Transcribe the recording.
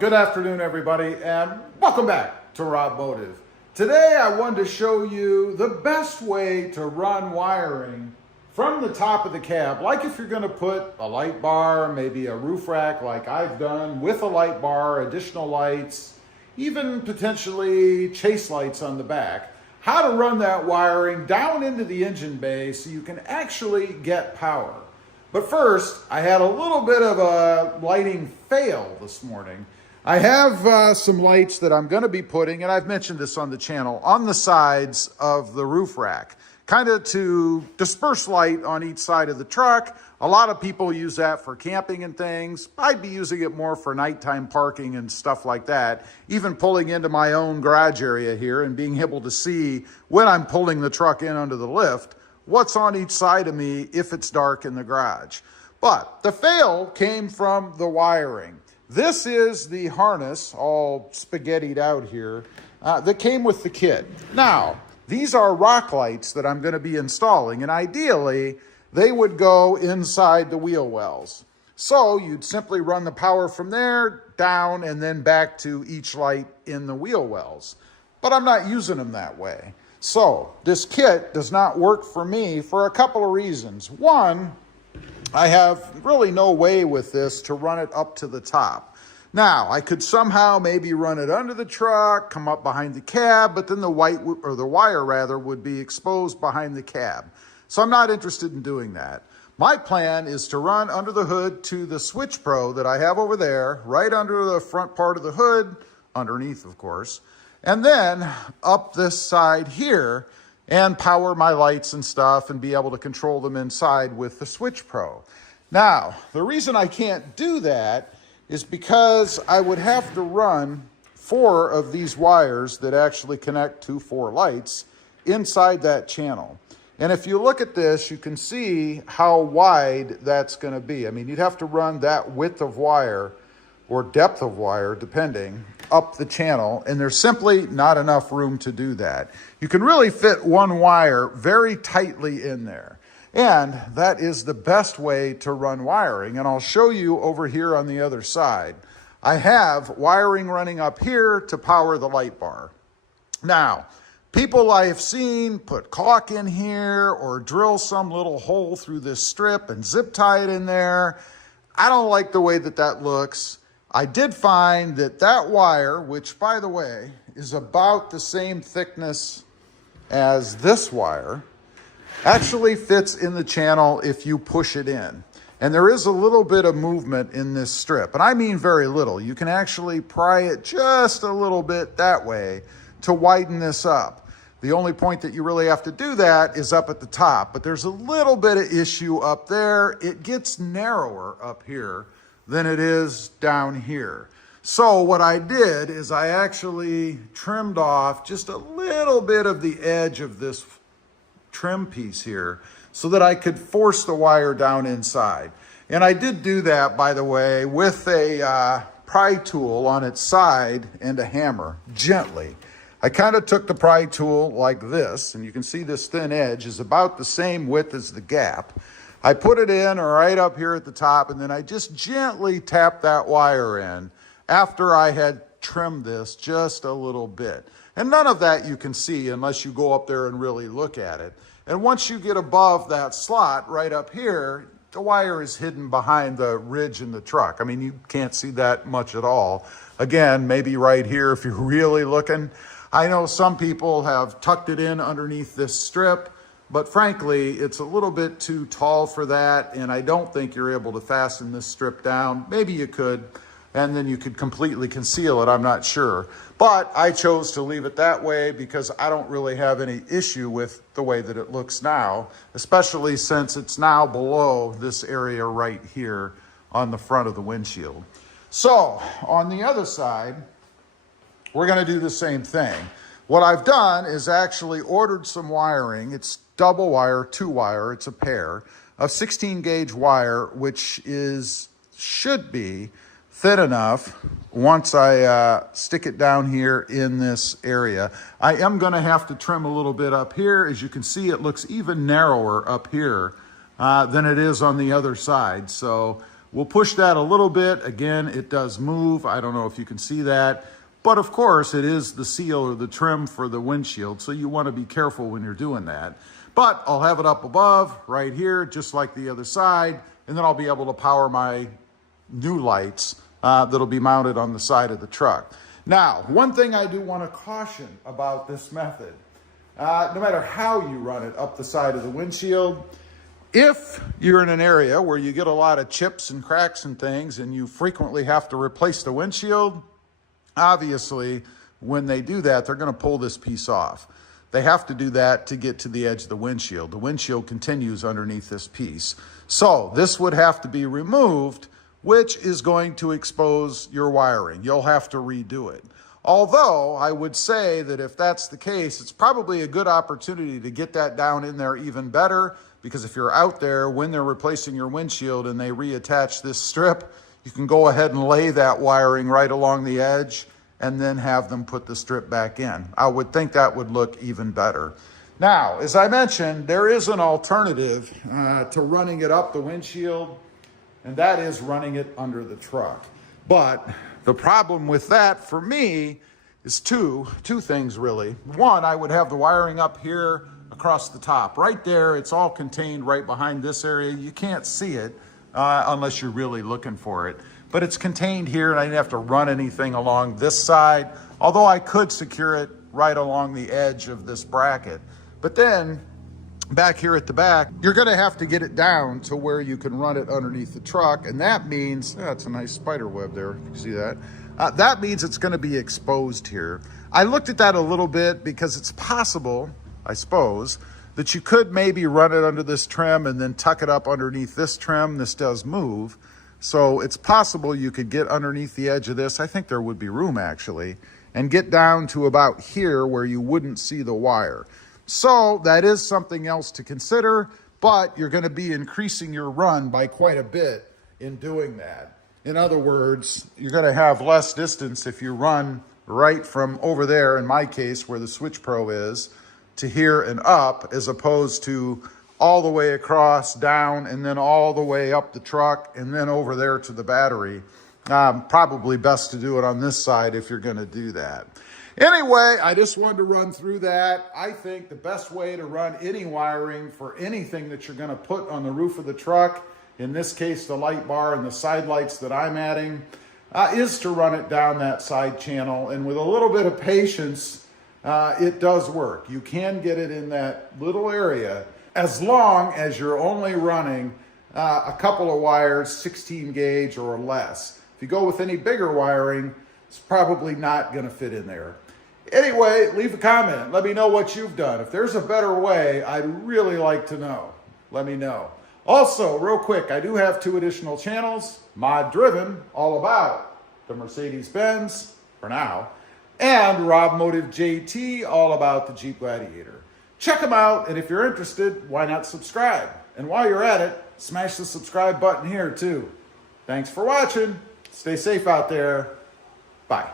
Good afternoon, everybody, and welcome back to RobMotive. Today, I wanted to show you the best way to run wiring from the top of the cab, like if you're going to put a light bar, maybe a roof rack like I've done, with a light bar, additional lights, even potentially chase lights on the back. How to run that wiring down into the engine bay so you can actually get power. But first, I had a little bit of a lighting fail this morning. I have some lights that I'm going to be putting, and I've mentioned this on the channel, on the sides of the roof rack, kind of to disperse light on each side of the truck. A lot of people use that for camping and things. I'd be using it more for nighttime parking and stuff like that, even pulling into my own garage area here and being able to see when I'm pulling the truck in under the lift, what's on each side of me if it's dark in the garage. But the fail came from the wiring. This is the harness, all spaghettied out here, that came with the kit. Now, these are rock lights that I'm going to be installing, and ideally, they would go inside the wheel wells. So you'd simply run the power from there, down, and then back to each light in the wheel wells. But I'm not using them that way. So this kit does not work for me for a couple of reasons. One, I have really no way with this to run it up to the top. Now, I could somehow maybe run it under the truck, come up behind the cab, but then the wire would be exposed behind the cab. So I'm not interested in doing that. My plan is to run under the hood to the Switch Pro that I have over there, right under the front part of the hood, underneath, of course, and then up this side here and power my lights and stuff and be able to control them inside with the Switch Pro. Now, the reason I can't do that is because I would have to run 4 of these wires that actually connect to 4 lights inside that channel. And if you look at this, you can see how wide that's going to be. I mean, you'd have to run that width of wire or depth of wire, depending, up the channel, and there's simply not enough room to do that. You can really fit one wire very tightly in there. And that is the best way to run wiring. And I'll show you over here on the other side. I have wiring running up here to power the light bar. Now, people I have seen put caulk in here or drill some little hole through this strip and zip tie it in there. I don't like the way that that looks. I did find that that wire, which by the way, is about the same thickness as this wire, actually fits in the channel if you push it in. And there is a little bit of movement in this strip, and I mean very little. You can actually pry it just a little bit that way to widen this up. The only point that you really have to do that is up at the top, but there's a little bit of issue up there. It gets narrower up here than it is down here. So what I did is I actually trimmed off just a little bit of the edge of this trim piece here so that I could force the wire down inside. And I did do that, by the way, with a pry tool on its side and a hammer, gently. I kind of took the pry tool like this, and you can see this thin edge is about the same width as the gap. I put it in right up here at the top, and then I just gently tapped that wire in after I had trimmed this just a little bit. And none of that you can see unless you go up there and really look at it. And once you get above that slot right up here, the wire is hidden behind the ridge in the truck. I mean, you can't see that much at all. Again, maybe right here if you're really looking. I know some people have tucked it in underneath this strip, but frankly, it's a little bit too tall for that, and I don't think you're able to fasten this strip down. Maybe you could, and then you could completely conceal it, I'm not sure. But I chose to leave it that way because I don't really have any issue with the way that it looks now, especially since it's now below this area right here on the front of the windshield. So, on the other side, we're gonna do the same thing. What I've done is actually ordered some wiring. It's double wire, 2-wire, it's a pair of 16 gauge wire, which should be thin enough once I stick it down here in this area. I am gonna have to trim a little bit up here. As you can see, it looks even narrower up here than it is on the other side. So We'll push that a little bit. Again, it does move. I don't know if you can see that. But of course, it is the seal or the trim for the windshield, so you want to be careful when you're doing that. But I'll have it up above right here, just like the other side, and then I'll be able to power my new lights that'll be mounted on the side of the truck. Now, one thing I do want to caution about this method, no matter how you run it up the side of the windshield, if you're in an area where you get a lot of chips and cracks and things and you frequently have to replace the windshield, obviously, when they do that, they're going to pull this piece off. They have to do that to get to the edge of the windshield. The windshield continues underneath this piece. So this would have to be removed, which is going to expose your wiring. You'll have to redo it. Although I would say that if that's the case, it's probably a good opportunity to get that down in there even better, because if you're out there when they're replacing your windshield and they reattach this strip, you can go ahead and lay that wiring right along the edge and then have them put the strip back in. I would think that would look even better. Now, as I mentioned, there is an alternative to running it up the windshield, and that is running it under the truck. But the problem with that for me is two things really. One, I would have the wiring up here across the top. Right there, it's all contained right behind this area. You can't see it unless you're really looking for it. But it's contained here, and I didn't have to run anything along this side, although I could secure it right along the edge of this bracket. But then, back here at the back, you're gonna have to get it down to where you can run it underneath the truck, and that means, that's a nice spider web there, you can see that. That means it's gonna be exposed here. I looked at that a little bit because it's possible, I suppose, that you could maybe run it under this trim and then tuck it up underneath this trim. This does move. So it's possible you could get underneath the edge of this. I think there would be room actually, and get down to about here where you wouldn't see the wire. So that is something else to consider, but you're going to be increasing your run by quite a bit in doing that. In other words, you're going to have less distance if you run right from over there, in my case, where the switch pro is, to here and up, as opposed to all the way across, down, and then all the way up the truck, and then over there to the battery. Probably best to do it on this side if you're gonna do that. Anyway, I just wanted to run through that. I think the best way to run any wiring for anything that you're gonna put on the roof of the truck, in this case, the light bar and the side lights that I'm adding, is to run it down that side channel. And with a little bit of patience, it does work. You can get it in that little area, as long as you're only running a couple of wires, 16 gauge or less. If you go with any bigger wiring, it's probably not going to fit in there. Anyway, leave a comment. Let me know what you've done. If there's a better way, I'd really like to know. Let me know. Also, real quick, I do have 2 additional channels. Mod Driven, all about the Mercedes-Benz, for now, and RobMotive JT, all about the Jeep Gladiator. Check them out, and if you're interested, why not subscribe? And while you're at it, smash the subscribe button here too. Thanks for watching. Stay safe out there. Bye.